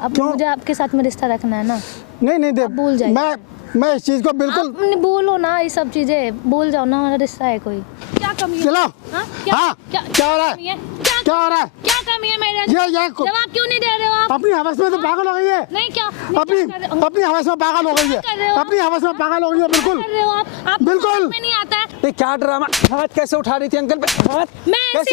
अब मुझे आपके साथ में रिश्ता रखना है ना। नहीं दे, भूल जाइए। मैं इस चीज को बिल्कुल बोलो ना, ये सब चीजें भूल जाओ ना, हमारा रिश्ता है कोई। क्या कमी है? चलो। क्या क्या हो रहा है? क्या हो रहा है? क्या कमी है मेरे? जवाब क्यों नहीं दे रहे हो आप? अपनी हवस में तो पागल हो गई है। नहीं क्या अपनी हवस में पागल हो गई है। अपनी हवस में पागल हो गई है। बिल्कुल कर रहे हो आप बिल्कुल में नहीं आता है। ये क्या ड्रामा? हाथ कैसे उठा रही थी अंकल पे? हाथ मैं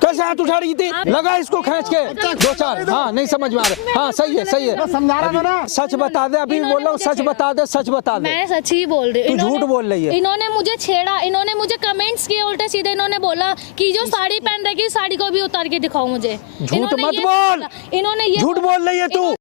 कैसे हाथ उठा रही थी? लगा इसको खींच के 2-4। हाँ नहीं समझ में आ रहा। हाँ सही है समझा रहा था ना। सच बता दे, अभी बोल रहा हूँ सच बता दे, सच बता दे। मैं सच ही बोल रही हूँ। तू झूठ बोल रही है। इन्होंने मुझे छेड़ा, इन्होंने मुझे कमेंट्स किए उल्टे सीधे। इन्होंने बोला कि जो साड़ी पहन रखी साड़ी को भी उतार के दिखाओ मुझे। झूठ मत बोल, इन्होंने ये झूठ बोल रही है तू।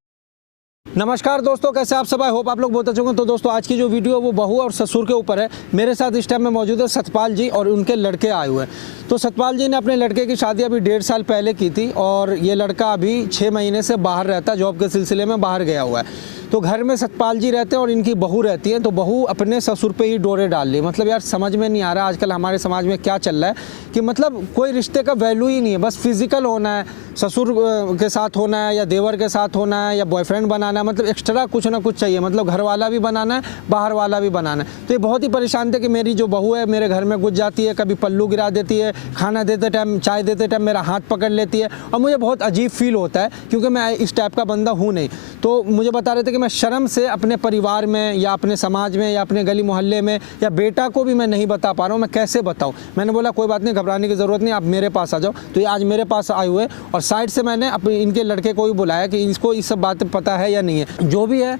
नमस्कार दोस्तों, कैसे आप सब? आई होप आप लोग बहुत अच्छे होंगे। तो दोस्तों आज की जो वीडियो है वो बहू और ससुर के ऊपर है। मेरे साथ इस टाइम में मौजूद है सतपाल जी और उनके लड़के आए हुए हैं। तो सतपाल जी ने अपने लड़के की शादी अभी 1.5 साल पहले की थी और ये लड़का अभी 6 महीने से बाहर रहता है, जॉब के सिलसिले में बाहर गया हुआ है। तो घर में सतपाल जी रहते हैं और इनकी बहू रहती है। तो बहू अपने ससुर पे ही डोरे डाल ली। मतलब यार समझ में नहीं आ रहा आजकल हमारे समाज में क्या चल रहा है कि मतलब कोई रिश्ते का वैल्यू ही नहीं है। बस फिजिकल होना है, ससुर के साथ होना है या देवर के साथ होना है या बॉयफ्रेंड बनाना है, मतलब एक्स्ट्रा कुछ ना कुछ चाहिए। मतलब घर वाला भी बनाना है, बाहर वाला भी बनाना है। तो ये बहुत ही परेशान थे कि मेरी जो बहू है मेरे घर में घुस जाती है, कभी पल्लू गिरा देती है, खाना देते टाइम, चाय देते टाइम मेरा हाथ पकड़ लेती है और मुझे बहुत अजीब फील होता है क्योंकि मैं इस टाइप का बंदा हूँ नहीं। तो मुझे बता रहे थे कि मैं शर्म से अपने परिवार में या अपने समाज में या अपने गली मोहल्ले में या बेटा को भी मैं नहीं बता पा रहा हूँ, मैं कैसे बताऊँ। मैंने बोला कोई बात नहीं, घबराने की ज़रूरत नहीं, आप मेरे पास आ जाओ। तो ये आज मेरे पास आए हुए और साइड से मैंने अपने इनके लड़के को भी बुलाया कि इसको इस सब बातें पता है या नहीं है। जो भी है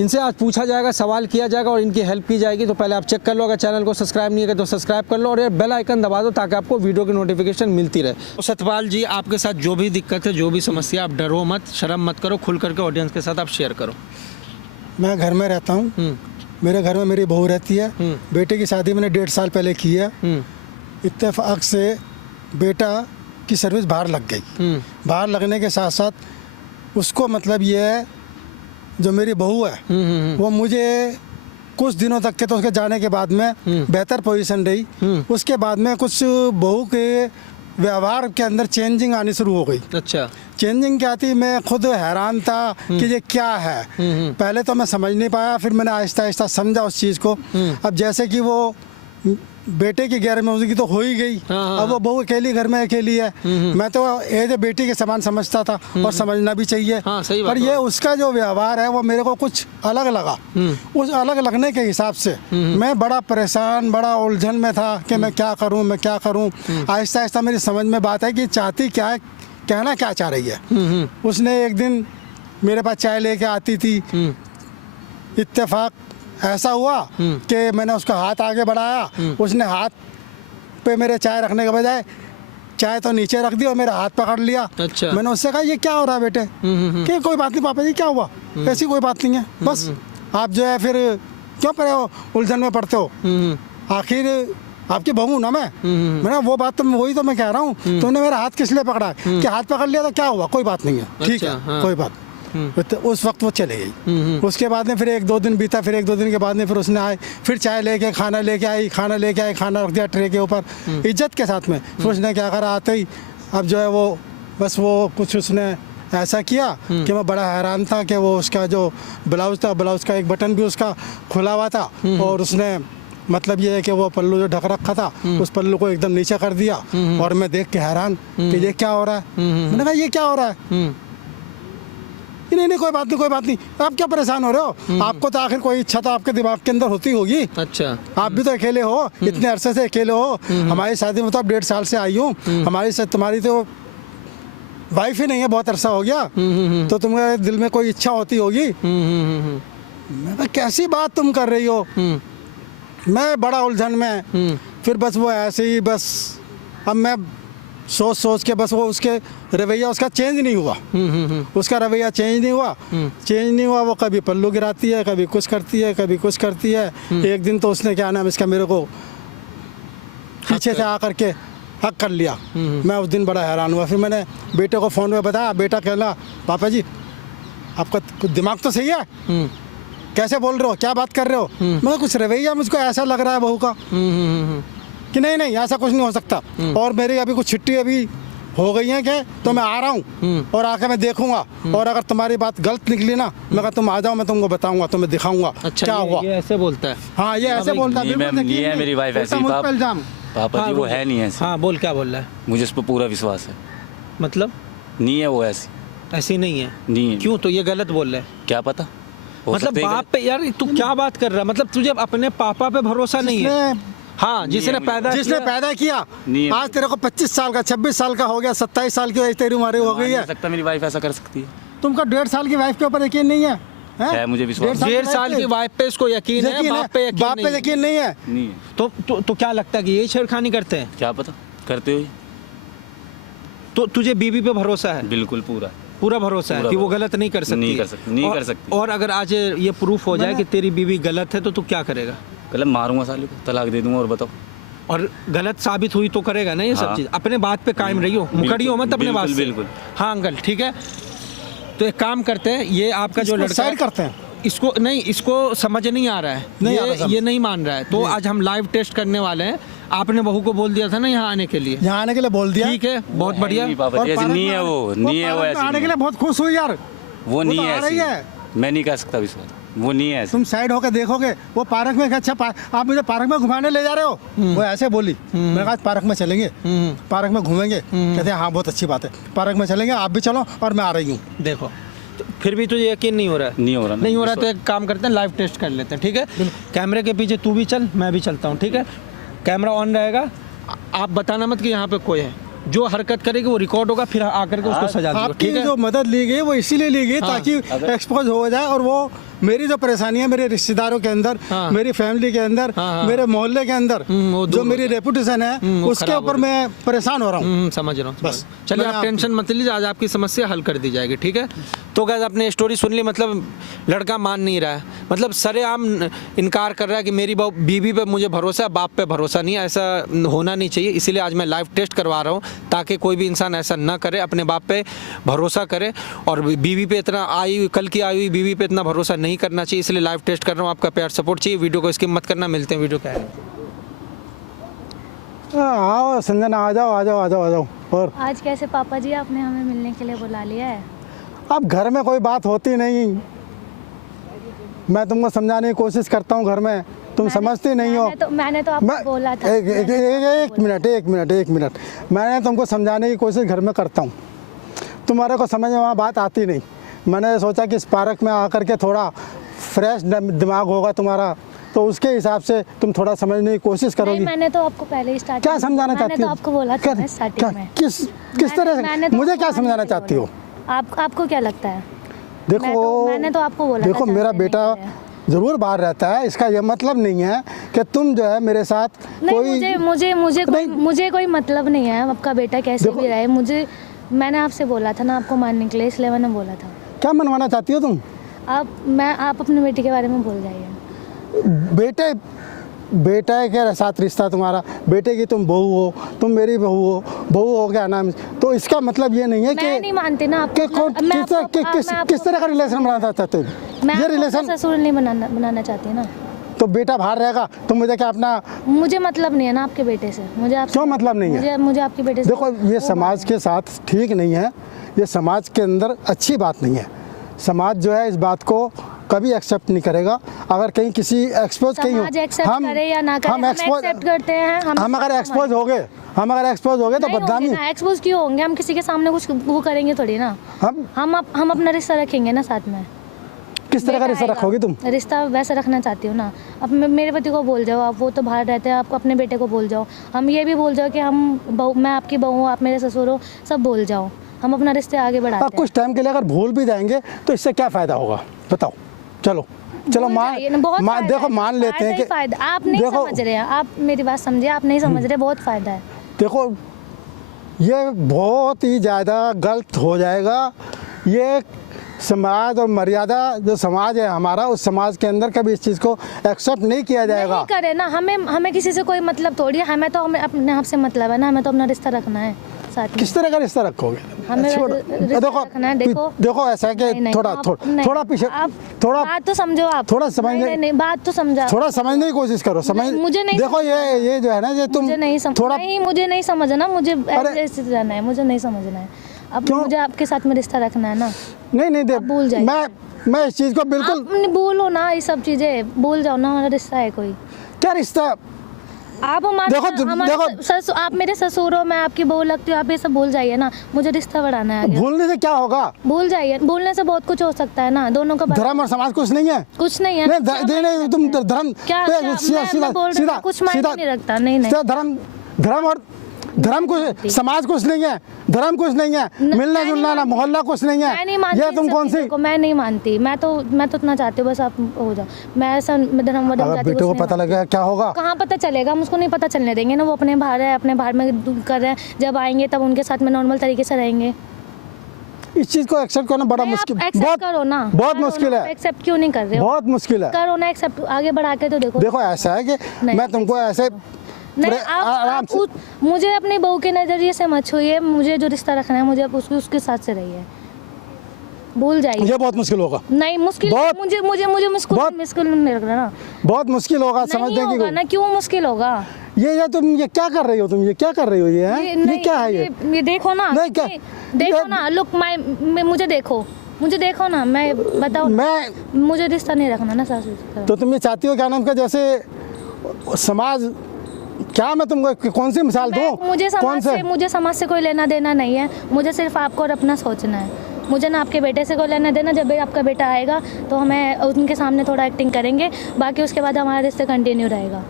इनसे आज पूछा जाएगा, सवाल किया जाएगा और इनकी हेल्प की जाएगी। तो पहले आप चेक कर लो, अगर चैनल को सब्सक्राइब नहीं है तो सब्सक्राइब कर लो और ये बेल आइकन दबा दो ताकि आपको वीडियो की नोटिफिकेशन मिलती रहे। तो सतपाल जी आपके साथ जो भी दिक्कत है, जो भी समस्या, आप डरो मत, शर्म मत करो, खुल करके ऑडियंस के साथ आप शेयर करो। मैं घर में रहता हूँ, मेरे घर में मेरी बहू रहती है। बेटे की शादी मैंने 1.5 साल पहले की है। इत्तेफाक से बेटा की सर्विस बाहर लग गई। बाहर लगने के साथ साथ उसको मतलब ये है जो मेरी बहू है वो मुझे कुछ दिनों तक के, तो उसके जाने के बाद में बेहतर पोजीशन रही। उसके बाद में कुछ बहू के व्यवहार के अंदर चेंजिंग आनी शुरू हो गई। अच्छा, चेंजिंग क्या थी, मैं खुद हैरान था कि ये क्या है। पहले तो मैं समझ नहीं पाया, फिर मैंने आहिस्ता आहिस्ता समझा उस चीज़ को। अब जैसे कि वो बेटे की गैर मौजूदगी तो हो ही गई। अब वो बहू अकेली घर में अकेली है। मैं तो एज ए बेटी के समान समझता था और समझना भी चाहिए। सही बात। पर ये उसका जो व्यवहार है वो मेरे को कुछ अलग लगा। उस अलग लगने के हिसाब से मैं बड़ा परेशान, बड़ा उलझन में था कि मैं क्या करूं, मैं क्या करूं। आहिस्ता आहिस्ता मेरी समझ में बात है कि चाहती क्या है, कहना क्या चाह रही है। उसने एक दिन मेरे पास चाय लेके आती थी। इत्तेफाक ऐसा हुआ कि मैंने उसका हाथ आगे बढ़ाया, उसने हाथ पे मेरे चाय रखने के बजाय चाय तो नीचे रख दी और मेरा हाथ पकड़ लिया। अच्छा। मैंने उससे कहा ये क्या हो रहा है बेटे? कि कोई बात नहीं पापा जी, क्या हुआ? ऐसी कोई बात नहीं है, बस आप जो है फिर क्यों पड़े हो, उलझन में पड़ते हो? आखिर आपकी बहू हूँ ना मैंने वो बात तो वही तो मैं कह रहा हूँ। तुमने मेरा हाथ किस लिए पकड़ा? कि हाथ पकड़ लिया तो क्या हुआ, कोई बात नहीं है, ठीक है, कोई बात। तो उस वक्त वो चले गई। उसके बाद में फिर 1-2 दिन बीता, फिर 1-2 दिन के बाद में फिर उसने आए, फिर चाय लेके खाना लेके आई, खाना लेके आई, खाना रख दिया ट्रे के ऊपर इज्जत के साथ में। फिर उसने क्या करा, आते ही अब जो है वो बस वो कुछ उसने ऐसा किया कि मैं बड़ा हैरान था कि वो उसका जो ब्लाउज था, ब्लाउज का एक बटन भी उसका खुला हुआ था और उसने मतलब ये है कि वो पल्लू जो ढक रखा था उस पल्लू को एकदम नीचे कर दिया। और मैं देख के हैरान कि ये क्या हो रहा है। मैंने कहा ये क्या हो रहा है? नहीं कोई बात नहीं, कोई बात नहीं, आप क्या परेशान हो रहे हो? आपको तो आखिर कोई इच्छा तो आपके दिमाग के अंदर होती होगी। अच्छा, आप भी तो अकेले हो, इतने अरसे से अकेले हो। हमारी शादी में तो आप 1.5 साल से आई हूँ। हमारी से तुम्हारी तो वाइफ ही नहीं है, बहुत अरसा हो गया। तो तुम्हारे दिल में कोई इच्छा होती होगी। मैं कैसी बात तुम कर रही हो? मैं बड़ा उलझन में। फिर बस वो ऐसे ही बस अब मैं सोच के बस वो उसके रवैया उसका चेंज नहीं हुआ। उसका रवैया चेंज नहीं हुआ। वो कभी पल्लू गिराती है, कभी कुछ करती है, कभी कुछ करती है। एक दिन तो उसने क्या नाम इसका मेरे को पीछे से आकर के हक कर लिया। मैं उस दिन बड़ा हैरान हुआ। फिर मैंने बेटे को फ़ोन में बताया। बेटा कहला पापा जी आपका दिमाग तो सही है, कैसे बोल रहे हो, क्या बात कर रहे हो? मैं कुछ रवैया मुझको ऐसा लग रहा है बहू का कि नहीं ऐसा कुछ नहीं हो सकता। और मेरी अभी कुछ छुट्टी अभी हो गई है क्या, तो मैं आ रहा हूँ और आके मैं देखूंगा, और अगर तुम्हारी बात गलत निकली ना, मैं कहा तुम आ जाओ, मैं तुमको बताऊंगा, तुम्हें दिखाऊंगा अच्छा, क्या हुआ। ये ऐसे बोलता है। हाँ ये ऐसे बोलता है, नहीं बिल्कुल मैम, यकीन ये है नहीं। मेरी वाइफ ऐसी, उल्टा मुझ पे पापा इल्जाम। पापा जी वो रुक। है नहीं ऐसी, हाँ बोल, क्या बोल रहा है? मुझे उस पर पूरा विश्वास है। मतलब नहीं है वो ऐसी, ऐसी नहीं है? नहीं है। क्यों? तो ये गलत बोल रहे हैं। क्या पता, हो मतलब सकता है बाप पे, यार तू क्या बात कर रहा है? मतलब तुझे अपने पापा पे भरोसा नहीं है? जिसने हाँ, जिसने पैदा जिसने पैदा किया, नहीं है। आज तेरे को 25 साल का 26 साल का हो गया, 27 साल की तेरी उम्र हो गई मान है, नहीं सकता मेरी वाइफ ऐसा कर सकती है। तुमको 1.5 साल की वाइफ के ऊपर यकीन नहीं है? हैं? है मुझे विश्वास। 1.5 साल की वाइफ पे इसको यकीन है, यकीन बाप पे है, यकीन बाप नहीं पे है। यकीन नहीं है। नहीं है, तो क्या लगता है कि यही छेड़खानी करते हैं? क्या पता करते हो। तो तुझे बीवी पे भरोसा है? बिल्कुल पूरा। पूरा भरोसा है पूरा कि वो भरोसा। गलत नहीं कर सकती? नहीं कर सकती, नहीं कर सकती। और अगर आज ये प्रूफ हो जाए कि तेरी बीवी गलत है तो तू क्या करेगा? कल मारूंगा साले को, तलाक दे दूंगा। और बताओ, और गलत साबित हुई तो करेगा ना ये सब हाँ। चीज? अपने बात पे कायम रहियो, मुकरियो मत अपने बात से। बिल्कुल। हाँ अंकल, ठीक है। तो एक काम करते हैं, ये आपका जो लड़का साइड करते हैं। इसको नहीं, इसको समझ नहीं आ रहा है, नहीं आ रहा समझ। ये नहीं मान रहा है, तो आज हम लाइव टेस्ट करने वाले हैं। आपने बहू को बोल दिया था ना यहाँ आने के लिए? यहाँ आने के लिए बोल दिया। ठीक है, बहुत बढ़िया। नहीं पापा जी, ऐसी पार्क नहीं में है आने- वो, नहीं है वो पार्क में आने के ऐसी। लिए बहुत खुश हुई यार। वो नहीं तो आ है रही है। ऐसी, मैं नहीं कह सकता विश्वास, वो नहीं है ऐसी। तुम साइड होकर देखोगे, वो पार्क में अच्छा आप मुझे पार्क में घुमाने ले जा रहे हो, वो ऐसे बोली। मैंने कहा पार्क में चलेंगे, पार्क में घूमेंगे। कहते हैं हाँ बहुत अच्छी बात है, पार्क में चलेंगे, आप भी चलो और मैं आ रही हूँ। देखो, तो फिर भी तुझे यकीन नहीं हो रहा है? नहीं हो रहा ना, नहीं हो रहा तो एक काम करते हैं, लाइव टेस्ट कर लेते हैं, ठीक है? कैमरे के पीछे तू भी चल, मैं भी चलता हूँ, ठीक है? कैमरा ऑन रहेगा, आप बताना मत कि यहाँ पे कोई है। जो हरकत करेगी वो रिकॉर्ड होगा, फिर आकर के उसको सजा दो, आपकी ठीक है? जो मदद ली गई वो इसीलिए ली गई ताकि एक्सपोज हो जाए, और वो मेरी जो परेशानी है मेरे रिश्तेदारों के अंदर, हाँ। मेरी फैमिली के अंदर, हाँ। मेरे मोहल्ले के अंदर वो दूर जो हो मेरी रेपुटेशन है वो उसके खराब ऊपर हो मैं परेशान हो रहा हूँ। समझ रहा हूँ बस। चलिए, मैंने आप टेंशन मत लीजिए, आज आपकी समस्या हल कर दी जाएगी, ठीक है? तो गाइस, आपने स्टोरी सुन ली। मतलब लड़का मान नहीं रहा है, मतलब सरेआम इनकार कर रहा है कि मेरी बीवी पे मुझे भरोसा है, बाप पे भरोसा नहीं है। ऐसा होना नहीं चाहिए, इसीलिए आज मैं लाइव टेस्ट करवा रहा हूँ ताकि कोई भी इंसान ऐसा ना करे, अपने बाप पे भरोसा करे। और बीवी पे इतना कल की आई हुई बीवी पे इतना भरोसा नहीं करना चाहिए, इसलिए लाइव टेस्ट कर रहा हूँ। आपका प्यार सपोर्ट चाहिए, वीडियो को स्किप मत करना। मिलते हैं वीडियो क्या है। आओ संजना, आ जाओ आ जाओ आ जाओ आ जाओ। और आज कैसे पापा जी आपने हमें मिलने के लिए बुला लिया है? अब घर में कोई बात होती नहीं, मैं तुमको समझाने की कोशिश करता हूँ घर में, तुम समझती नहीं हो। मैंने तो आपको बोला था। एक मिनट, मैंने तुमको समझाने की कोशिश घर में करता हूँ, तुम्हारे को समझ में वहाँ बात आती नहीं। मैंने सोचा कि इस पार्क में आकर के थोड़ा फ्रेश दिमाग होगा तुम्हारा, तो उसके हिसाब से तुम थोड़ा समझने की कोशिश नहीं, करोगी। मैंने तो आपको पहले ही स्टार्ट क्या समझाना चाहती हो? मैंने तो आपको बोला था ना स्टार्टिंग में। किस तरह से मुझे क्या समझाना चाहती हो? आपको क्या लगता है? देखो मैंने तो आपको बोला देखो था मेरा जानने बेटा के लिए। ज़रूर बाहर रहता है, इसका ये मतलब नहीं है कि तुम जो है मेरे साथ नहीं, मुझे कोई मतलब नहीं है आपका बेटा कैसे भी रहे। मैंने आपसे बोला था ना आपको मानने के लिए, इसलिए मैंने बोला था। क्या मनवाना चाहती हो तुम? आप अपने बेटे के बारे में भूल जाइए। बेटे के साथ रिश्ता तुम्हारा, बेटे की तुम बहू हो, तुम मेरी बहू हो गया नाम, तो इसका मतलब ये नहीं है कि मैं नहीं मानती ना कि किस तरह का रिलेशन बनाना चाहते हो? मैं ये रिलेशन ससुर नहीं बनाना चाहती ना। तो बेटा बाहर रहेगा तो मुझे क्या अपना, मुझे मतलब नहीं है ना आपके बेटे से। मुझे आपसे क्यों मतलब नहीं है? मुझे आपके बेटे से देखो ये समाज के साथ ठीक नहीं है, ये समाज के अंदर अच्छी बात नहीं है। समाज जो है इस बात को कभी एक्सेप्ट नहीं करेगा। अगर कहीं किसी एक्सपोज कहीं समाज एक्सेप्ट करे या ना करे, हम एक्सेप्ट करते हैं। हम अगर एक्सपोज हो गए तो बदनामी। एक्सपोज क्यों होंगे? हम किसी के सामने कुछ वो करेंगे थोड़ी ना। हम अपना रिश्ता रखेंगे ना साथ में। किस तरह का रिश्ता रखोगी तुम? रिश्ता वैसा रखना चाहती हूँ ना। अब मेरे पति को बोल जाओ, आप वो तो बाहर रहते हैं, आप अपने बेटे को बोल जाओ। हम ये भी बोल जाओ कि मैं आपकी बहू हूँ, आप मेरे ससुर हो, सब बोल जाओ। हम अपना रिश्ते आगे बढ़ाते हैं। कुछ टाइम के लिए अगर भूल भी जाएंगे तो इससे क्या फ़ायदा होगा बताओ? चलो देखो मान लेते हैं कि आप नहीं समझ रहे हैं। आप मेरी बात समझिए, आप नहीं समझ रहे। बहुत फ़ायदा है। देखो ये बहुत ही ज़्यादा गलत हो जाएगा। ये समाज और मर्यादा जो समाज है हमारा, उस समाज के अंदर कभी इस चीज़ को एक्सेप्ट नहीं किया जाएगा। नहीं करे ना, हमें किसी से कोई मतलब थोड़ी है। हमें तो अपने आप से मतलब है ना, हमें तो अपना रिश्ता रखना है। साथ में। किस तरह का रिश्ता रखोगे? हमें छोड़ो। रिश्ता देखो रखना है, देखो। देखो ऐसा है कि नहीं, थोड़ा आप- थोड़ा नहीं, थोड़ा पीछे आप थोड़ा बात तो समझो आप। थोड़ा समझने- नहीं, नहीं, बात तो समझा। थोड़ा समझने की कोशिश करो। समझ नहीं, मुझे नहीं देखो ये जो है ना, ये तुम मुझे नहीं थोड़ा नहीं, मुझे नहीं समझना, मुझे अरे- ऐसे रहना है, मुझे नहीं समझना है। अब क्यों? मुझे आपके साथ में रिश्ता रखना है ना। नहीं आप भूल जाइए। मैं इस चीज़ को बिल्कुल आप नहीं बोलो ना, ये सब चीजें भूल जाओ ना, हमारा रिश्ता है कोई। क्या रिश्ता? आप हमारे देखो- आप मेरे ससुर हो, मैं आपकी बहू लगती हूँ, आप ये सब भूल जाइए ना, मुझे रिश्ता बढ़ाना है आगे। भूलने से क्या होगा? भूल जाइए, भूलने से बहुत कुछ हो सकता है ना, दोनों का धर्म और समाज कुछ नहीं है। कुछ नहीं है। नहीं नहीं तुम धर्म क्या मैं बोल रही हूँ, कुछ मायने नहीं रखता। नहीं नहीं, धर्म और धर्म कुछ, समाज कुछ नहीं है, धर्म कुछ नहीं है, मिलना जुलना ना, मोहल्ला कुछ नहीं मैं नहीं है। मानती ये इन तुम सब कौन सी? चीज़ों को, मैं नहीं मानती। मैं तो इतना चाहती हूँ, बस आप हो जाओ। मैं ऐसा धर्म वधर्म अगर जाति बेटे को कुछ नहीं पता लगेगा क्या होगा? मानती। कहाँ पता चलेगा, हम उसको नहीं पता चलने देंगे ना। वो अपने बाहर है, अपने बाहर में कर रहे हैं, जब आएंगे तब उनके साथ में नॉर्मल तरीके से रहेंगे। इस चीज को एक्सेप्ट करना बड़ा नहीं, आप मुश्किल, accept करो ना। बहुत करो मुश्किल ना, है, एक्सेप्ट क्यों नहीं कर रहे हो? बहुत मुश्किल है। करो ना एक्सेप्ट, आगे बढ़ा के तो देखो। देखो ऐसा है कि नहीं, मैं तुमको ऐसे नहीं, थोड़े आराम आप से मुझे अपनी बहू के नजरिए से मत छूइए। मुझे जो रिश्ता रखना है, मुझे आप उसके साथ से रहिए, भूल जाइए। ये बहुत मुश्किल होगा, नहीं मुश्किल, बहुत- मुझे मुझे मुझे मुश्किल नहीं लग रहा ना। बहुत मुश्किल होगा नहीं समझने की होगा ना, क्यों मुश्किल होगा? ये तुम ये क्या कर रही हो? तुम ये क्या कर रही हो? ये हैं? ये नहीं, क्या है ये? ये देखो ना, नहीं, क्या? देखो ना, लुक मुझे देखो ना, मैं बताओ ना, मैं मुझे रिश्ता नहीं रखना ना सासू से। तो तुम ये चाहती हो क्या नाम का, जैसे समाज, क्या मैं तुमको कौन सी मिसाल दूं? मुझे समाज से कोई लेना देना नहीं है। मुझे सिर्फ आपको और अपना सोचना है। मुझे ना आपके बेटे से कोई लेना देना। जब भी आपका बेटा आएगा तो हमें उनके सामने थोड़ा एक्टिंग करेंगे, बाकी उसके बाद हमारा रिश्ता कंटिन्यू रहेगा।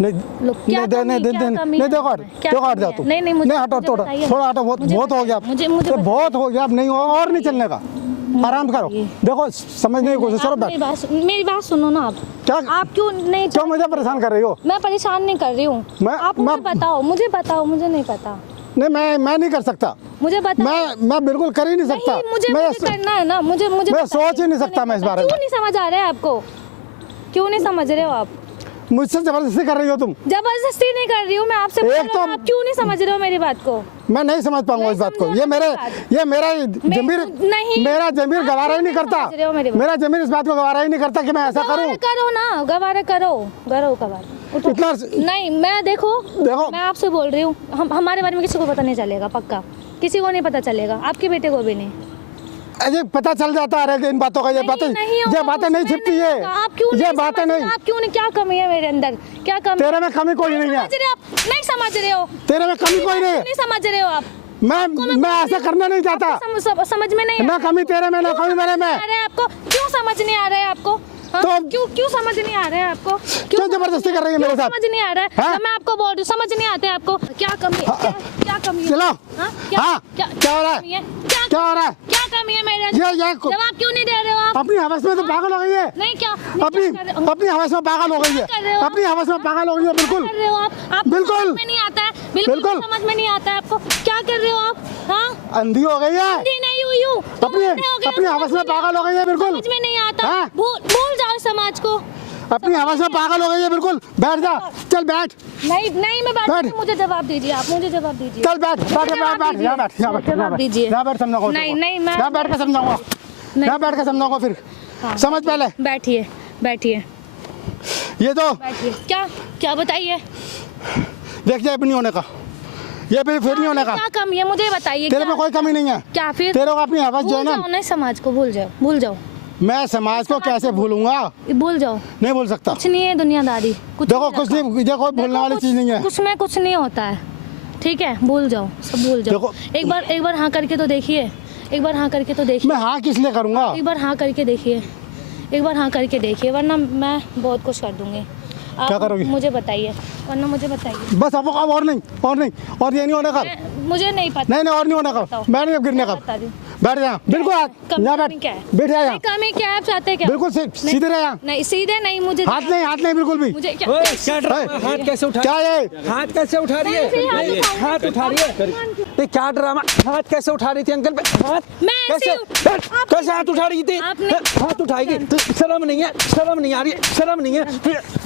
नहीं क्या नहीं कमी है? देखो हट जा तू। नहीं, मुझे हटो मुझे थोड़ा बताइए। थोड़ा हटो, मुझे बहुत हो गया। मुझे ये बहुत हो गया, अब नहीं और नहीं चलने का। आराम करो, देखो समझने की कोशिश करो। मेरी बात सुनो ना। आप क्या आप क्यों नहीं क्यों मुझे परेशान कर रही हो? मैं परेशान नहीं कर रही हूँ। आप मुझे बताओ, मुझे नहीं पता। नहीं मैं नहीं कर सकता, मुझे बताओ। मैं बिल्कुल कर ही नहीं सकता। मुझे करना है ना, मुझे मैं सोच ही नहीं सकता मैं इस बारे में। क्यों नहीं समझ आ रहा है आपको? क्यों नहीं समझ रहे हो आप? मुझसे जबरदस्ती कर रही हो तुम। जबरदस्ती नहीं कर रही हूँ मैं आपसे, आप क्यों नहीं समझ रहे हो मेरी बात को? मैं नहीं समझ पाऊंगा इस बात को। ये मेरा जमीर गवारा ही नहीं करता। मेरा जमीर इस बात को गवारा ही नहीं करता कि मैं ऐसा करूं। करो ना, गवारा करो। इतना नहीं, मैं देखो मैं आपसे बोल रही हूँ, हमारे बारे में किसी को पता नहीं चलेगा, पक्का किसी को नहीं पता चलेगा, आपके बेटे को भी नहीं। अरे पता चल जाता है इन बातों का। ये बातें नहीं छिपती है। आप क्यों ये बातें नहीं, आप क्यों नहीं? क्या कमी है मेरे अंदर? क्या कमी? तेरे में कमी कोई नहीं है। नहीं समझ रहे हो? तेरे में कमी कोई नहीं है। नहीं समझ रहे हो आप? मैं ऐसा करना नहीं चाहता। समझ में नहीं ना कमी तेरे में, ना कमी मेरे में। आपको क्यों समझ नहीं आ रहा है आपको? हाँ? तो क्यों समझ नहीं आ रहा है आपको? क्यों जबरदस्ती कर रही है मेरे साथ? समझ नहीं आ रहा है। हाँ? मैं आपको बोल रही हूँ, समझ नहीं आता है आपको। क्या कमी है? क्या कमी है? चलो। हाँ? क्या हो रहा है? क्या हो रहा है? क्या कमी है मेरे अंदर? जवाब क्यों नहीं दे रहे हो आप? अपनी हवस में तो पागल हो गई है। नहीं क्या? अपनी हवस में पागल हो गई है। अपनी हवस में पागल हो गई है। बिल्कुल कर रहे हो आप? बिल्कुल। समझ में नहीं आता है। बिल्कुल समझ में नहीं आता है आपको। क्या कर रहे हो आप? हाँ? अंधी हो गई है। अंधी नहीं हुई हूँ। अपनी हवस में पागल हो गई है। बिल्कुल समझ में नहीं आता। हाँ? भूल जाओ समाज को। अपनी हवस में पागल हो गई है। बिल्कुल बैठ जा, चल बैठ। नहीं मैं बैठ। मुझे जवाब दीजिए आप, मुझे जवाब दीजिए। चल बैठ जवाब दीजिए। यहाँ बैठ समझाऊंगा। नहीं मैं यहाँ बैठ के समझाऊंगा। यहाँ बैठ के समझाऊंगा फिर। समझ पहले। बैठिए। ये तो बैठिए। क्या बताइए? देख जाए नहीं होने का, ये फिर नहीं होने का। क्या कमी है मुझे बताइए? तेरे में कोई कमी नहीं है। क्या फिर? तेरे को अपनी हवस जो है ना, नहीं समाज को भूल जाओ। मैं समाज को कैसे भूलूंगा? भूल जाओ। नहीं भूल सकता। कुछ नहीं है दुनियादारी। देखो कुछ नहीं, ये कोई भूलने वाली चीज नहीं है। कुछ में कुछ नहीं होता है, ठीक है? भूल जाओ, सब भूल जाओ। एक बार हाँ करके तो देखिए। मैं हाँ किस लिए करूँगा? एक बार हाँ करके देखिए, वरना मैं बहुत कुछ कर दूंगी। क्या करोगी? मुझे बताइए, वरना मुझे बताइए। बस अब और नहीं, और ये नहीं होने का। मुझे नहीं पता। नहीं और नहीं होने का। मैं नहीं अब गिरने का। बैठ जा बिल्कुल। यहाँ बैठ जा। कमी क्या है? आप चाहते क्या? बिल्कुल सीधे रहे यहाँ। नहीं सीधे नहीं, मुझे हाथ नहीं बिल्कुल भी। मुझे क्या? हाथ कैसे उठा? क्या ये हाथ कैसे उठा रही है? हाथ उठा रही है। ये क्या ड्रामा, हाथ कैसे उठा रही थी अंकल पे, हाथ मैं ऐसे कैसे कैसे हाथ उठा रही थी, आपने- हाथ उठाएगी, शर्म नहीं है, शर्म नहीं आ रही है, शर्म नहीं है,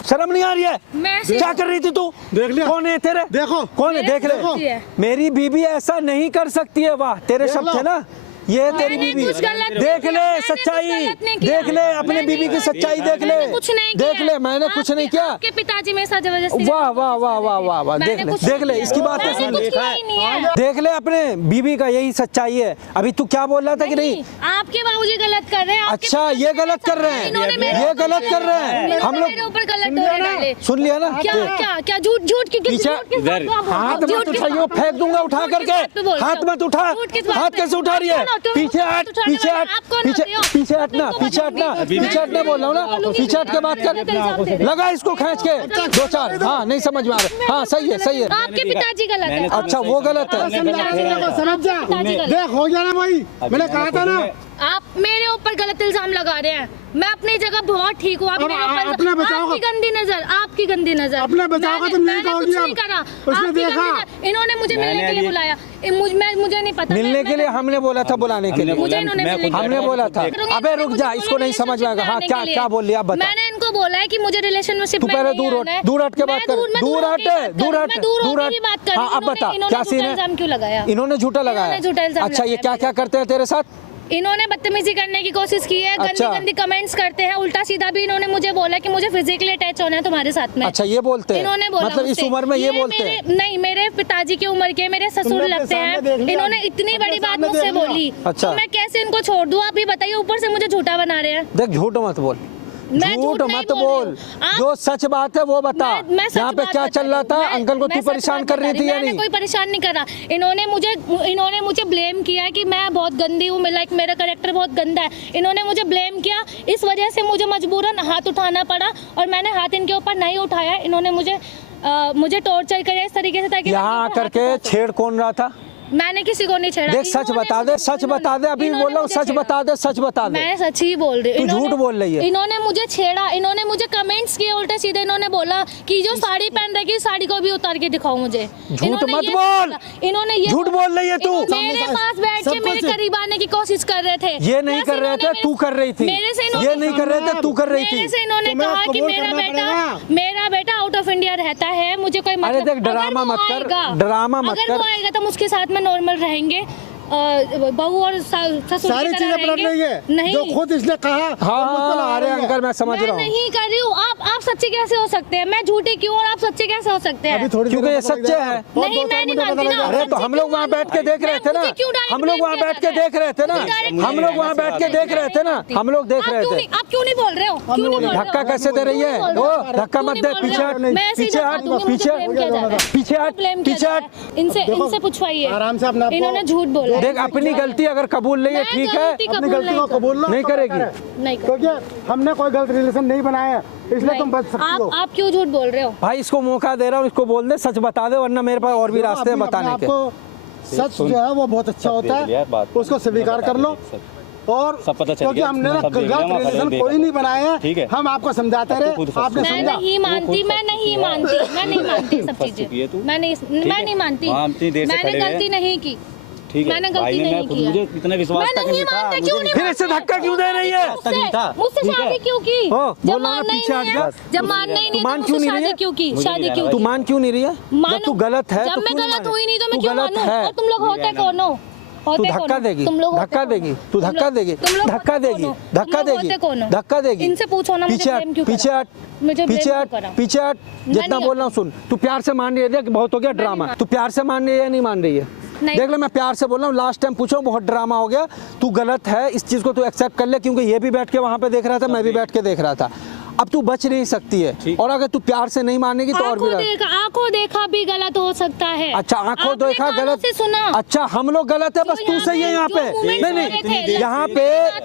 शर्म नहीं आ रही है, मैं ऐसे- क्या कर रही थी तू, देख लिया? कौन है तेरे, देखो। कौन है, मेरे देख साथ ही ले, है। मेरी बीबी ऐसा नहीं कर सकती है, वाह तेरे देख शब्द लो। थे ना, ये है तेरी मैंने बीबी, कुछ गलत नहीं देख किया, ले मैंने कुछ सच्चाई, गलत नहीं किया। देख ले अपने मैंने बीबी की सच्चाई, देख ले, मैंने कुछ नहीं देख किया। ले, मैंने कुछ नहीं किया, आपके पिताजी मेरे साथ जबरदस्ती वाह वाह वाह वाह वाह वाह, मैंने देख ले, कुछ देख नहीं ले, किया। इसकी बात तो मैंने सुन कुछ ले, किया ही नहीं है। देख ले अपने बीबी का यही सच्चाई है। अभी तू क्या बोल रहा था कि नहीं, आपके बाबूजी गलत कर रहे हैं। आपके अच्छा पिताजी ये मेरे गलत कर रहे हैं, इन्होंने मेरे ये ऊपर गलत कर रहे हैं, इन्होंने हम लोग मेरे ऊपर गलत डोरे डाले। सुन लिया ना, क्या देख। क्या क्या झूठ झूठ की किस पीछे- झूठ किस बात इधर। को आप बोल रहे हो? हाथ झूठ मत किस उठाइयो, बात पे? फेंक दूंगा उठा झूठ किस करके, बात पे बोल रहे हाथ हो? मत उठा, झूठ किस बात हाथ पे? कैसे उठा रही है, आप कौन होते हो? पीछे हट, हाथ उठाने पीछे वाले? हट, आप कौन पीछे होते हो? पीछे हटना, तुमको पीछे हटना, बताऊंगी। पीछे हटना बोल रहा हूँ ना, पीछे हट के बात कर, लगा इसको खींच के दो चार, हाँ नहीं समझ में आ रहा, हाँ सही है सही है, आपके पिताजी गलत है। अच्छा वो गलत है, समझ जा, देख हो गया ना भाई, मैंने कहा था ना। आप मेरे ऊपर गलत इल्जाम लगा रहे हैं। मैं अपनी जगह बहुत ठीक हूँ। आप अब मेरे ऊपर अपने बचाव आपकी का- गंदी नजर, आपकी गंदी नजर। अपने बचाव का तुम नहीं मैंने कहोगी कुछ अब। नहीं करा। उसने आपकी देखा। गंदी नजर। इन्होंने मुझे मिलने के लिए बुलाया। मुझे नहीं पता। मिलने के लिए हमने बोला था, बुलाने के लिए मुझे इन्होंने मिलने के लिए हमने बोला था, बोला। अबे रुक जा, इसको नहीं समझ में आएगा, हाँ क्या क्या बोल लिया, आप बता, मैंने इनको बोला है कि मुझे रिलेशनशिप तू में पहले नहीं आना है। दूर हट के बात कर, दूर हट, दूर हट, दूर हट, बात कर। हाँ अब बता क्या सीन इल्जाम है, क्यों लगाया? इन्होंने झूठा लगाया, इन्होंने झूठा इल्जाम अच्छा ये लगाया क्या क्या करते हैं तेरे साथ, इन्होंने बदतमीजी करने की कोशिश की है। गंदी अच्छा। गंदी कमेंट्स करते हैं। उल्टा सीधा भी इन्होंने मुझे बोला कि मुझे फिजिकली अटैच होना है तुम्हारे साथ में। अच्छा ये बोलते हैं, इन्होंने बोला मतलब इस मुझसे। उम्र में ये बोलते हैं, नहीं, मेरे पिताजी की उम्र के मेरे ससुर तुमने लगते अपने हैं। सामने देख लिया। इन्होंने इतनी अपने बड़ी बात सामने मुझसे देख लिया। बोली। अच्छा। तो मैं कैसे इनको छोड़ दूं? आप ही बताइए। ऊपर से मुझे झूठा बना रहे हैं। देख झूठ मत बोल, मैं झूठ झूठ नहीं मत बोल रही बोल, हूँ। आप- जो सच बात है वो बता, मैं सच यहाँ पे बात क्या बता चल रहा रही था, हूँ। अंकल को मैं तू सच परेशान बात कर बता रही थी या मैंने नहीं, कोई परेशान नहीं करा। इन्होंने मुझे ब्लेम किया कि मैं बहुत गंदी हूँ, लाइक मेरा कैरेक्टर बहुत गंदा है। इन्होंने मुझे ब्लेम किया, इस वजह से मुझे मजबूरन हाथ उठाना पड़ा और मैंने हाथ इनके ऊपर नहीं उठाया। इन्होंने मुझे टॉर्चर किया इस तरीके से ताकि मैं यहाँ इनको आकर हाथ के उठा सकूं। छेड़ कौन रहा था, मैंने किसी को नहीं छेड़ा। देख सच इन्होंने बता दे, मुझे- सच बता दे, अभी इन्होंने बोल रहा हूँ मुझे सच छेड़ा। बता दे, सच बता दे, मैं सच ही बोल रही हूँ। तू इन्होंने- झूठ बोल रही है। इन्होंने मुझे छेड़ा, इन्होंने मुझे कमेंट्स किए उल्टे सीधे। इन्होंने बोला कि जो साड़ी पहन रखी साड़ी को भी उतार के दिखाओ मुझे। झूठ इन्होंने मत ये बोल, बोला। इन्होंने ये झूठ बोल रही है तू, मेरे पास बैठ के मेरे करीब आने की कोशिश कर रहे थे। ये नहीं जैसे कर रहे थे, इन्होंने तू कर रही थी, मेरे से इन्होंने- ये नहीं कर रहे थे, तू कर रही मेरे थी, से इन्होंने तुम्हें कहा कि कबूल मेरा करना बेटा आउट ऑफ इंडिया रहता है, मुझे कोई मतलब। अरे देख, ड्रामा अगर वो मत कर, आएगा- ड्रामा मत अगर कर। वो आएगा तो हम उसके साथ में नॉर्मल रहेंगे। बहू और ससुर सारी की तरह चीजें पलट रहेंगे। रही है, नहीं, जो खुद इसने कहा हाँ वो मुझ पे लगा हाँ, अरे रही है। अंकल मैं समझ रहा मैं हूँ, नहीं कर रही हूँ। आप सच्चे कैसे हो सकते हैं? मैं झूठी क्यों और आप सच्चे कैसे हो सकते हैं? अभी थोड़ी क्योंकि देर ये में पता लग सच्चे जाएगा। हैं। और नहीं, दो चार मैं नहीं मिनट में पता मानती लग ना। जाएगा। अरे तो हम लोग वहाँ बैठ के देख रहे थे ना, मुझे क्यों direct हम लोग वहाँ blame बैठ के किया देख रहे थे ना, मुझे direct हम लोग वहाँ बैठ के देख रहे थे ना, हम लोग देख रहे थे। आप क्यों नहीं बोल रहे हो? क्यों नहीं बोल रहे हो? धक्का कैसे दे रही है वो, धक्का मत दे, पीछे हट, पीछे हट, पीछे पीछे हट, पीछे हट, इनसे पूछवाइए। आराम से अपने आप को- इन्होंने झूठ बोला। देख अपनी गलती अगर कबूल नहीं है मैं ठीक है, गलती अपनी कबूल गलती को नहीं कबूल लो, नहीं तो करेगी। बेहतर है। नहीं कर- क्योंकि हमने कोई गलत रिलेशन नहीं बनाया है, इसलिए तुम बच सकती हो। आप क्यों झूठ बोल रहे हो? भाई इसको मौका दे रहा हूँ, इसको बोल दे, सच बता दे, वरना मेरे पास और भी रास्ते हैं अपने बताने आप के। को सच जो है वो बहुत अच्छा होता देख लिया है, बात। उसको स्वीकार कर लो। और सब पता चल क्योंकि गया, हमने ना सब देख लिया, गलत वहाँ पर रिलेशन देखा। कोई नहीं बनाया ठीक है, है। हम आपको समझाते अब तो रहे, खुद फंस आपने मैं समझा। नहीं मानती, मैं नहीं मानती, मैं नहीं मानती सब फंस चुकी है चीजें। तू। मैं नहीं मानती। वहाँ इतनी देर से मैंने खड़े हैं। गलती नहीं की। ठीक है मैंने भाई गलती ने, नहीं मैं खुद किया। मुझे इतना विश्वास मैं तक नहीं नहीं था, मानती, मुझे क्यों नहीं फिर इससे धक्का क्यों दे रही है? मुझसे नहीं था। मुझसे ठीक है। शादी क्यों की? हो, जब बोलो ना, मानना ही पीछे नहीं हट है, जा। जब मानना ही तू नहीं मान है क्यों तो नहीं मुझसे रही है? शादी क्यों की? मुझे शादी नहीं क्यों रहना तू की? मान क्यों नहीं रही है? मानो। जब तू गलत है जब तो मैं क्यों नहीं गलत मान? हुई नहीं तो मैं तू क्यों गलत मानूं? है, और तुम लोग होते कौन हो? तू होते धक्का कौन हो? देगी, तुम लोग होते धक्का कौन देगी, हो? तू धक्का देगी, तुम लोग धक्का होते देगी, कौन हो? धक्का तुम लोग देगी, होते कौन हो? धक्का देगी। इनसे पूछो ना मुझे पीछे blame हट, क्यों पीछे करा? हट, मुझे blame पीछे क्यों हट, करा? पीछे हट, जितना नहीं बोल रहा हूँ सुन। तू प्यार से मान रही है, देख बहुत हो गया ड्रामा। तू प्यार से मान रही है या नहीं मान रही है? नहीं। देख ले, मैं प्यार से बोल रहा हूँ, लास्ट टाइम पूछो, बहुत ड्रामा हो गया, तू गलत है, इस चीज को तू एक्सेप्ट कर ले, क्योंकि ये भी बैठ के वहां पे देख रहा था, मैं भी बैठ के देख रहा था। अब तू बच नहीं सकती है, और अगर तू प्यार से नहीं मानेगी तो और भी आंखों देखा भी गलत हो सकता है। अच्छा, आंखों आपने देखा कानों गलत से सुना। अच्छा, हम लोग गलत है, बस जो तू यहाँ सही है पे यहाँ जो पे। movement नहीं हो रहे थे, नहीं,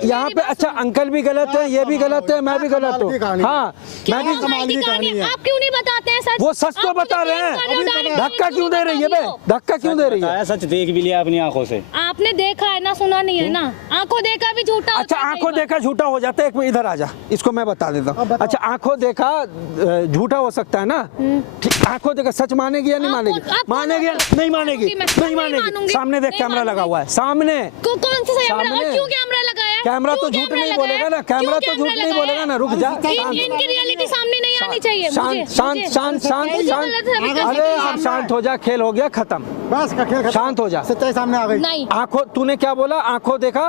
यहाँ पे अच्छा, अंकल भी गलत है, ये भी गलत है, मैं भी गलत हूँ। हाँ, मैं भी कमाल की कहानी है। आप क्यों नहीं बताते हैं सच? वो सच तो आप बता मुझे रहे blame कर हो हैं, direct, धक्का क्यों दे रही है बे, धक्का क्यों दे रही है? बताया, सच देख भी लिया अपनी आंखों से। आपने देखा है ना, सुना नहीं है ना? आंखों देखा भी झूठा अच्छा, होता है आंखों कई बार। देखा झूठा हो जाता है। एक मिनट इधर आ जा, इसको मैं बता देता हूँ। बताओ। अच्छा, आंखों देखा झूठा हो सकता है ना? ठीक, आंखों देखा सच मानेगी या नहीं मानेगी? मानेगी या नहीं मानेगी? नहीं मानेगी। सामने देख, कैमरा लगा हुआ है सामने। कौन सा कैमरा? और क्यों कैमरा लगाया? कैमरा तो झूठ नहीं बोलेगा ना, कैमरा तो झूठ नहीं बोलेगा ना। रुक जा, इनकी रियलिटी सामने नहीं आनी चाहिए। शांत शांत शांत शांत शांत। अरे आप शांत हो जा, खेल हो गया खत्म, बस का खेल खत्म। शांत हो जा। सच्चाई सामने आ गई। नहीं, आंखों, तूने क्या बोला? आंखों देखा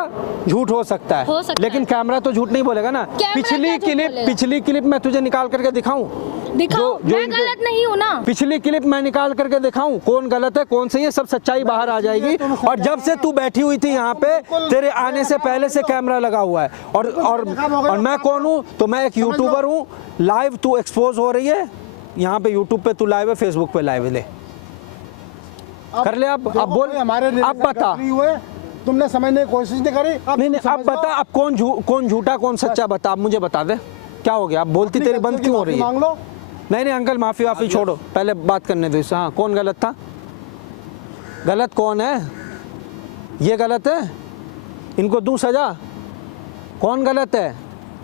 झूठ हो सकता है, हो सकता लेकिन है। कैमरा तो झूठ नहीं बोलेगा ना। कैमरा पिछली क्या झूठ क्लिप, बोलेगा? पिछली क्लिप मैं तुझे निकाल करके दिखाऊं? दिखाओ, मैं गलत नहीं हूँ ना। पिछली क्लिप मैं निकाल करके दिखाऊं कौन गलत है कौन सही है? सब सच्चाई बाहर आ जाएगी। और जब से तू बैठी हुई थी यहाँ पे, तेरे आने से पहले से कैमरा लगा हुआ है। और मैं कौन हूँ? तो मैं एक यूट्यूबर हूँ। लाइव तू एक्सपोज हो रही है यहाँ पे, यूट्यूब पे तू लाइव है, फेसबुक पे लाइव है। ले कर ले अब बोल, अब बता। तुमने समझने की कोशिश नहीं करी। नहीं, अब बता, अब कौन झूठा कौन सच्चा बता, अब मुझे बता दे। क्या हो गया? अब बोलती तेरी बंद क्यों हो रही है? मांग लो। नहीं अंकल, माफी वाफी छोड़ो, पहले बात करने दो इससे। हाँ, कौन गलत था? गलत कौन है? ये गलत है, इनको दूं सजा? कौन गलत है?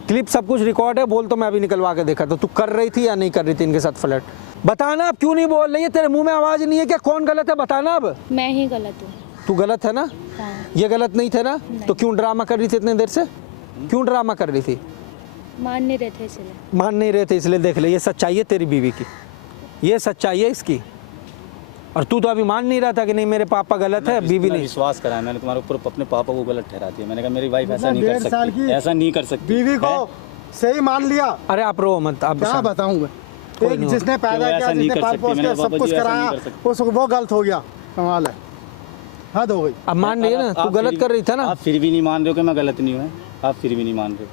क्लिप सब कुछ रिकॉर्ड है, बोल तो मैं अभी निकलवा के देखा। तो तू कर रही थी या नहीं कर रही थी इनके साथ फ्लर्ट? बताना, अब क्यों नहीं बोल रही है? तेरे मुंह में आवाज नहीं है क्या? कौन गलत है बताना अब। मैं ही गलत हूँ। तू गलत है ना? हाँ। ये गलत नहीं थे ना? तो क्यों ड्रामा कर रही थी इतने देर से? क्यों ड्रामा कर रही थी? मान नहीं रहे थे इसलिए। मान नहीं रहे थे इसलिए। देख ले, ये सच्चाई है तेरी बीवी की, ये सच्चाई है इसकी। और तू तो अभी मान नहीं रहा था कि नहीं मेरे पापा गलत है, बीवी नहीं। विश्वास कराया मैंने तुम्हारे ऊपर, अपने पापा को गलत ठहरा दिया। मैंने कहा मेरी वाइफ ऐसा नहीं 1.5 कर साल सकती, की ऐसा नहीं कर सकती। बीवी को सही मान लिया। अरे आप रो मत, आप क्या बताऊं मैं? कोई एक नहीं जिसने पैदा वो किया, ऐसा नहीं जिसने कर पाल सकती। पोस मैंने के कहा, सब बाबा कुछ जी, ऐसा कराया, नहीं कर सकती। उसको वो गलत हो गया। कमाल है, हद हो गई। अब मान रही है ना, तू आप गलत फिर- कर रही था ना। आप फिर भी नहीं मान रहे हो कि मैं गलत नहीं हूँ? आप फिर भी नहीं मान रहे हो?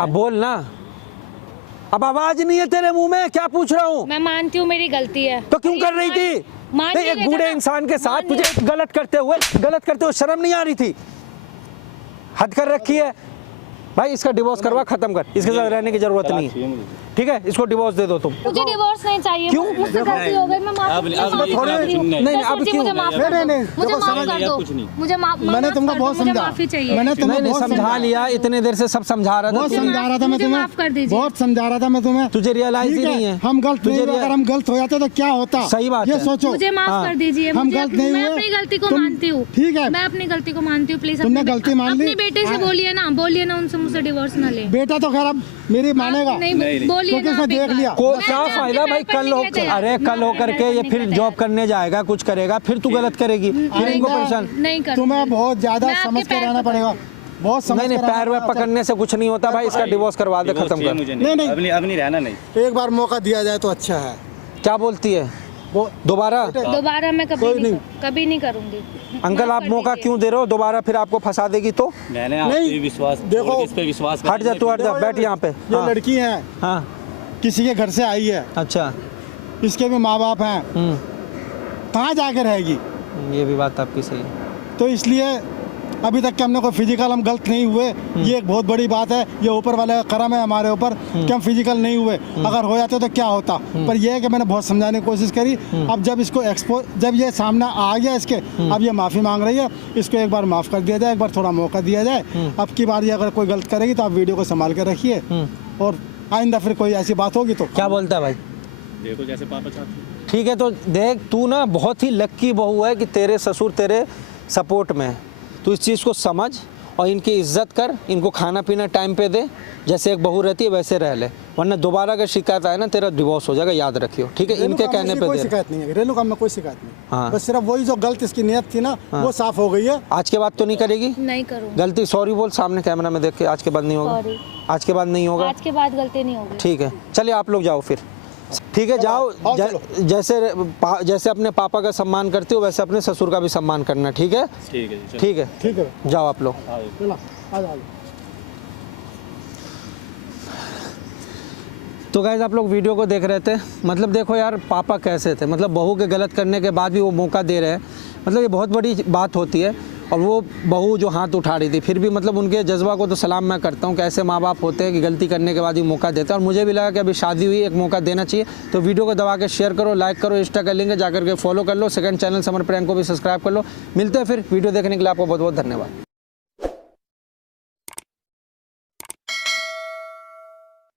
अब बोल ना, अब आवाज नहीं है तेरे मुंह में, क्या पूछ रहा हूँ? मैं मानती हूँ मेरी गलती है। तो क्यों कर रही थी? मान नहीं, नहीं एक रहे बूढ़े थे ना। इंसान के साथ मान तुझे गलत करते हुए शर्म नहीं आ रही थी? हद कर रखी है भाई। इसका डिवोर्स करवा, खत्म कर, इसके साथ रहने की जरूरत नहीं है। चाहिए मुझे। ठीक है, इसको डिवोर्स दे दो तुम। मुझे डिवोर्स नहीं चाहिए। क्यों? मुझसे गलती हो गई, मैं माफी अब माफी ये मांगती थोड़ी- हूँ। नहीं, नहीं, अब ससुर जी, क्यों? मुझे माफ कर दो। नहीं, मुझे देखो, माफ समझ कर लिया, दो। कुछ नहीं। मुझे मैंने तुमको बहुत मुझे समझा। माफी चाहिए। मैंने तुम्हें नहीं, बहुत समझा लिया, इतने देर से सब समझा रहा था। बहुत मुझे समझा रहा था मैं मुझे तुम्हें, माफ कर दीजिए। बहुत समझा रहा था मैं तुम्हें। तुझे रियलाइज ही ठीक नहीं है। हम गलत नहीं तुझे हुए, अगर हम गलत हो जाते तो क्या होता? सही बात ये है। सोचो। मुझे माफ हाँ। कर दीजिए। हम मुझे गलत नहीं मैं हुए। अपनी गलती को तुम- मानती हूँ। ठीक है। मैं अपनी गलती को मानती हूँ। प्लीज तुमने गलती मान ली। अपने बेटे से हाँ। बोलिए ना उनसे मुझसे डिवोर्स ना ले। बेटा तो खैर अब मेरी मानेगा। नहीं नहीं। बोलिए क्योंकि ना उसने आप एक देख बार। लिया। को मैं क्या आपके फायदा भाई? पैर कल हो, पकड़ने के लिए अरे कल हो तैयार करके हूँ। ये मैं फिर आपके जॉब पैर करने जाएगा, कुछ करेगा, फिर तू गलत करेगी, फिर इनको परेशान। नहीं कर तुम्हें बहुत ज्यादा मैं आपके समझ के पैर रहना पकड़- पड़ेगा। बहुत समझ नहीं के नहीं, रहना पैर वैर पड़ेगा। पकड़ने से कुछ नहीं होता भाई। इसका डिवोर्स करवा दे, डिवोर्स खत्म चाहिए कर। मुझे। नहीं, नहीं। अब नहीं रहना नहीं। एक बार मौका दिया जाए तो अच्छा है। क्या बोलती है वो दोबारा? दोबारा मैं कोई नहीं। कभी नहीं करूंगी। अंकल माफ आप कर मौका दीजिए। क्यों दे रहे हो? दोबारा फिर आपको फंसा देगी तो? मैंने आप पे नहीं, विश्वास, देखो, इस पे विश्वास हट जा, तू हट जा, बैठ यहाँ पे। ये हाँ, लड़की है, हाँ, किसी के घर से आई है, अच्छा, इसके भी माँ बाप हैं, कहाँ जाके रहेगी? ये भी बात आपकी सही है। तो इसलिए अभी तक कि हमने कोई फिजिकल हम गलत नहीं हुए, ये एक बहुत बड़ी बात है। ये ऊपर वाले का करम है हमारे ऊपर कि हम फिजिकल नहीं हुए। अगर हो जाते तो क्या होता? पर यह है कि मैंने बहुत समझाने की कोशिश करी। अब जब इसको जब ये सामने आ गया इसके, अब ये माफ़ी मांग रही है, इसको एक बार माफ़ कर दिया जाए, एक बार थोड़ा मौका दिया जाए। अब की बार ये अगर कोई गलत करेगी तो आप वीडियो को संभाल के रखिए, और आइंदा फिर कोई ऐसी बात होगी तो क्या बोलता है भाई? देखो जैसे पापा चाहते हैं। ठीक है, तो देख तू ना बहुत ही लक्की बहू है कि तेरे ससुर तेरे सपोर्ट में है। तू इस चीज़ को समझ और इनकी इज्जत कर, इनको खाना पीना टाइम पे दे, जैसे एक बहू रहती है वैसे रह ले, वरना दोबारा अगर शिकायत आए ना तेरा डिवोर्स हो जाएगा, याद रखियो। ठीक है, इनके कहने पे कोई दे। शिकायत नहीं है, घरेलू काम में कोई शिकायत नहीं। हाँ। बस सिर्फ वही जो गलत इसकी नियत थी ना, वो साफ हो गई है। आज के बाद तो नहीं करेगी नहीं करूँगी। गलती? सॉरी बोल सामने कैमरा में देख के, आज के बाद नहीं होगा। Sorry। आज के बाद नहीं होगा। आज के बाद गलती नहीं होगी। ठीक है, चलिए आप लोग जाओ फिर। ठीक है, जाओ। आओ, चलो। जैसे अपने पापा का सम्मान करते हो वैसे अपने ससुर का भी सम्मान करना। ठीक है, ठीक है जी, चलो। ठीक है, ठीक है, जाओ आप लोग। आओ। चलो आ जाओ। तो गाइस आप लोग वीडियो को देख रहे थे, मतलब देखो यार पापा कैसे थे, मतलब बहू के गलत करने के बाद भी वो मौका दे रहे हैं, मतलब ये बहुत बड़ी बात होती है। और वो बहू जो हाथ उठा रही थी, फिर भी मतलब उनके जज्बा को तो सलाम मैं करता हूँ कि ऐसे माँ बाप होते हैं कि गलती करने के बाद ही मौका देते हैं। और मुझे भी लगा कि अभी शादी हुई, एक मौका देना चाहिए। तो वीडियो को दबा के शेयर करो, लाइक करो, इंस्टा का लिंक है जाकर के फॉलो कर लो, सेकंड चैनल समर प्रैंक को भी सब्सक्राइब कर लो। मिलते हैं फिर, वीडियो देखने के लिए आपको बहुत बहुत धन्यवाद।